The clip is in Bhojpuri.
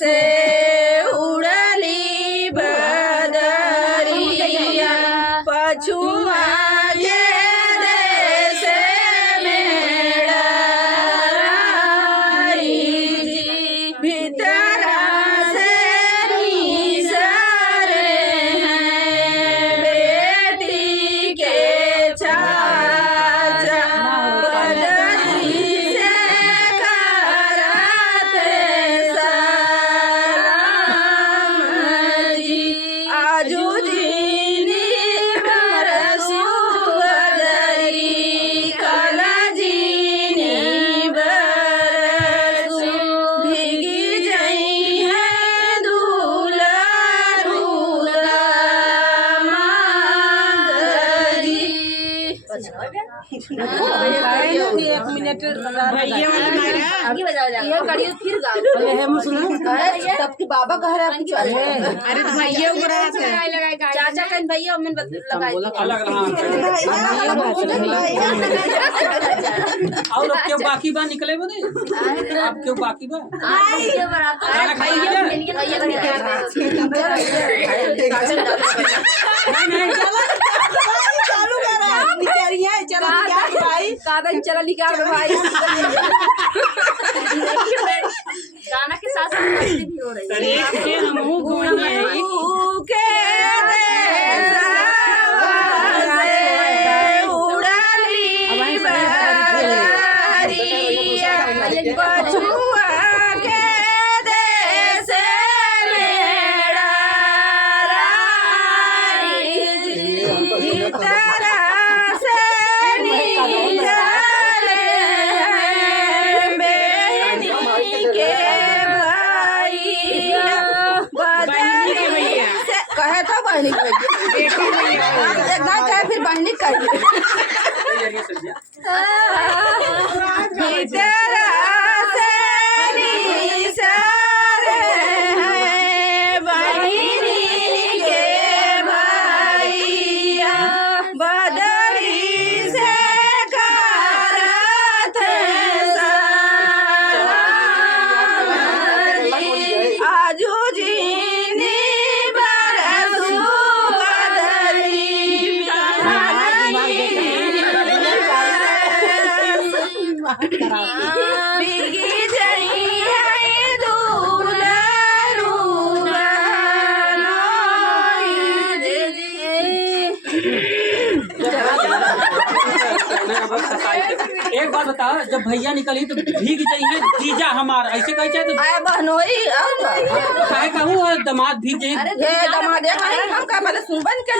से उड़ली बदरिया पछुआ के देश मेड़ाई जी भीतरा से निसरे हैं बेटी के चाचा बदरी से करते सलाम जी आजू जीनी बरसू बदरी कला जीनी बरसू भीगी जई है दूल्हा दूल्हा मांगरी एक मिनट भैया आगे बजाओ ये कड़ी फिर गाओ सबके बाबा कह रहे हैं अरे तो भैया उड़ा चाचा कन भैया हमने लगाई अलग और अब क्यों बाकी बा निकले बने आप क्यों बाकी बा खाना खाइए चालू करा निकरिया चला क्या भाई कागज चला निकाल दो भाई गाना के साथ साथ मस्ती भी हो रही है के मुंह घूमने के उड़ली बदरिया पछुआ के देश मेड़ाई भीतरा से निकले बेनी के भैया बदरी से कहे तो बहनी के भैया ना कहे फिर बहनी कहिए भीतरा से निसरे हैं बहिनी के भैया बदरी से करते सलाम आजू जीनी बरसू बदरी भीगी जई है दूल्हा एक बात बता जब भैया निकली तो भीग जाई है जीजा हमार ऐसे कहे चाहे तो आए बहनोई और काहे कहूँ दमाद भीग जाई ये दमाद हम का पहले सुनबन के